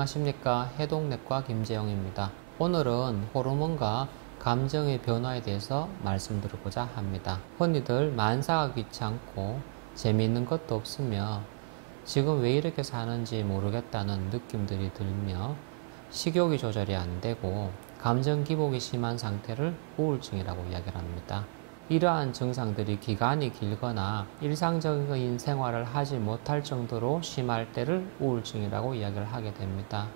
안녕하십니까. 해독내과 김재영입니다. 오늘은 호르몬과 감정의 변화에 대해서 말씀드리고자 합니다. 흔히들 만사가 귀찮고 재미있는 것도 없으며 지금 왜 이렇게 사는지 모르겠다는 느낌들이 들며 식욕이 조절이 안 되고 감정 기복이 심한 상태를 우울증이라고 이야기를 합니다. 이러한 증상들이 기간이 길거나 일상적인 생활을 하지 못할 정도로 심할 때를 우울증이라고 이야기를 하게 됩니다.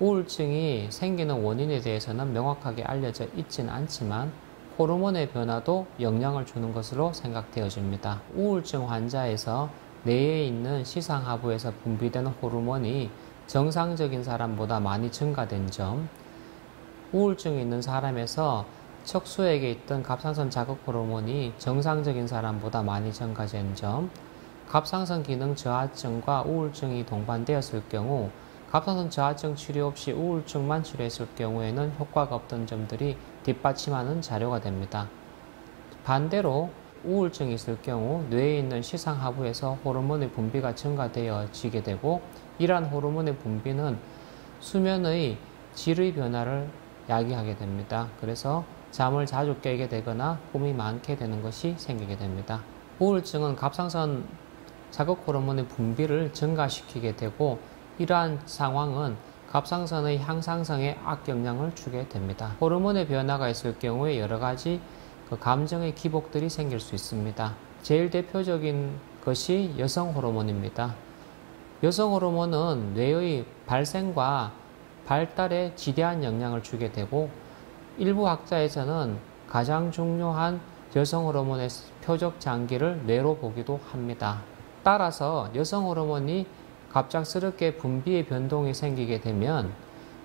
우울증이 생기는 원인에 대해서는 명확하게 알려져 있지는 않지만 호르몬의 변화도 영향을 주는 것으로 생각되어집니다. 우울증 환자에서 뇌에 있는 시상하부에서 분비되는 호르몬이 정상적인 사람보다 많이 증가된 점, 우울증이 있는 사람에서 척수액에 있던 갑상선 자극 호르몬이 정상적인 사람보다 많이 증가된 점, 갑상선 기능 저하증과 우울증이 동반되었을 경우 갑상선 저하증 치료 없이 우울증만 치료했을 경우에는 효과가 없던 점들이 뒷받침하는 자료가 됩니다. 반대로 우울증이 있을 경우 뇌에 있는 시상하부에서 호르몬의 분비가 증가되어지게 되고 이러한 호르몬의 분비는 수면의 질의 변화를 야기하게 됩니다. 그래서 잠을 자주 깨게 되거나 꿈이 많게 되는 것이 생기게 됩니다. 우울증은 갑상선 자극 호르몬의 분비를 증가시키게 되고 이러한 상황은 갑상선의 향상성에 악영향을 주게 됩니다. 호르몬의 변화가 있을 경우에 여러 가지 감정의 기복들이 생길 수 있습니다. 제일 대표적인 것이 여성 호르몬입니다. 여성 호르몬은 뇌의 발생과 발달에 지대한 영향을 주게 되고 일부 학자에서는 가장 중요한 여성 호르몬의 표적 장기를 뇌로 보기도 합니다. 따라서 여성 호르몬이 갑작스럽게 분비의 변동이 생기게 되면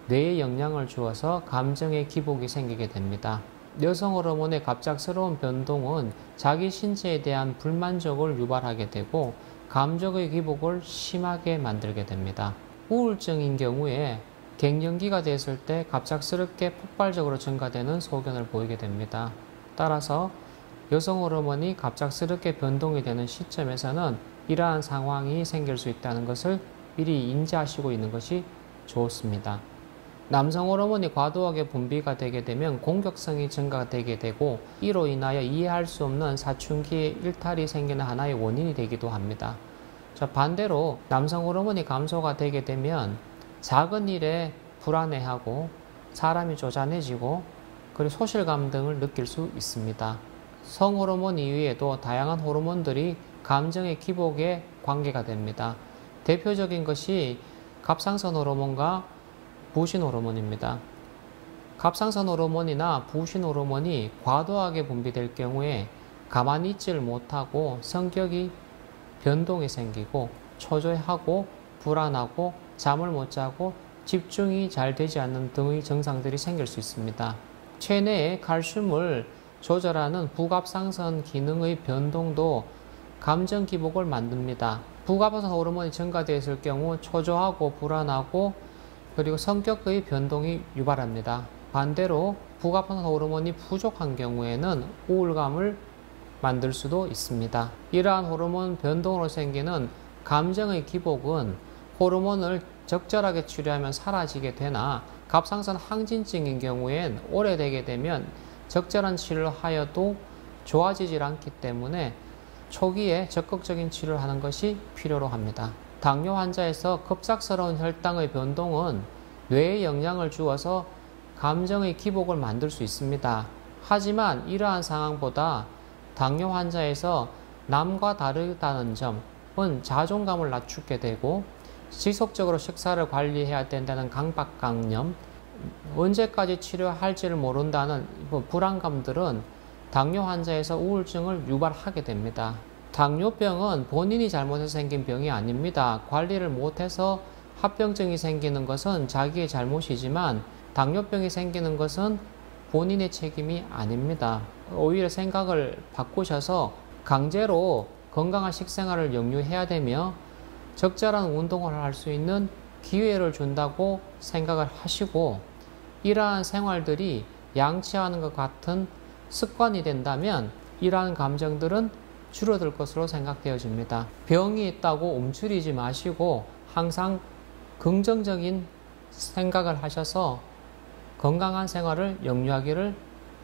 뇌에 영향을 주어서 감정의 기복이 생기게 됩니다. 여성 호르몬의 갑작스러운 변동은 자기 신체에 대한 불만족을 유발하게 되고 감정의 기복을 심하게 만들게 됩니다. 우울증인 경우에 갱년기가 됐을 때 갑작스럽게 폭발적으로 증가되는 소견을 보이게 됩니다. 따라서 여성 호르몬이 갑작스럽게 변동이 되는 시점에서는 이러한 상황이 생길 수 있다는 것을 미리 인지하시고 있는 것이 좋습니다. 남성 호르몬이 과도하게 분비가 되게 되면 공격성이 증가되게 되고 이로 인하여 이해할 수 없는 사춘기의 일탈이 생기는 하나의 원인이 되기도 합니다. 반대로 남성 호르몬이 감소가 되게 되면 작은 일에 불안해하고 사람이 쪼잔해지고 그리고 소실감 등을 느낄 수 있습니다. 성호르몬 이외에도 다양한 호르몬들이 감정의 기복에 관계가 됩니다. 대표적인 것이 갑상선 호르몬과 부신 호르몬입니다. 갑상선 호르몬이나 부신 호르몬이 과도하게 분비될 경우에 가만히 있지를 못하고 성격이 변동이 생기고 초조해하고 불안하고 잠을 못 자고 집중이 잘 되지 않는 등의 증상들이 생길 수 있습니다. 체내의 칼슘을 조절하는 부갑상선 기능의 변동도 감정 기복을 만듭니다. 부갑상선 호르몬이 증가되어 있을 경우 초조하고 불안하고 그리고 성격의 변동이 유발합니다. 반대로 부갑상선 호르몬이 부족한 경우에는 우울감을 만들 수도 있습니다. 이러한 호르몬 변동으로 생기는 감정의 기복은 호르몬을 적절하게 치료하면 사라지게 되나 갑상선 항진증인 경우엔 오래되게 되면 적절한 치료를 하여도 좋아지질 않기 때문에 초기에 적극적인 치료를 하는 것이 필요로 합니다. 당뇨 환자에서 급작스러운 혈당의 변동은 뇌에 영향을 주어서 감정의 기복을 만들 수 있습니다. 하지만 이러한 상황보다 당뇨 환자에서 남과 다르다는 점은 자존감을 낮추게 되고 지속적으로 식사를 관리해야 된다는 강박관념, 언제까지 치료할지를 모른다는 불안감들은 당뇨 환자에서 우울증을 유발하게 됩니다. 당뇨병은 본인이 잘못해서 생긴 병이 아닙니다. 관리를 못해서 합병증이 생기는 것은 자기의 잘못이지만 당뇨병이 생기는 것은 본인의 책임이 아닙니다. 오히려 생각을 바꾸셔서 강제로 건강한 식생활을 영유해야 되며 적절한 운동을 할 수 있는 기회를 준다고 생각을 하시고 이러한 생활들이 양치하는 것 같은 습관이 된다면 이러한 감정들은 줄어들 것으로 생각되어집니다. 병이 있다고 움츠리지 마시고 항상 긍정적인 생각을 하셔서 건강한 생활을 영유하기를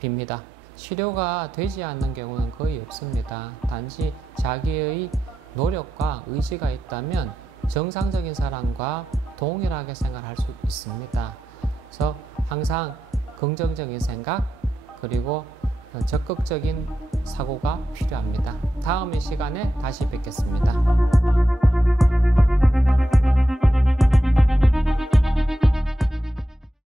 빕니다. 치료가 되지 않는 경우는 거의 없습니다. 단지 자기의 노력과 의지가 있다면 정상적인 사람과 동일하게 생활할 수 있습니다. 그래서 항상 긍정적인 생각 그리고 적극적인 사고가 필요합니다. 다음 시간에 다시 뵙겠습니다.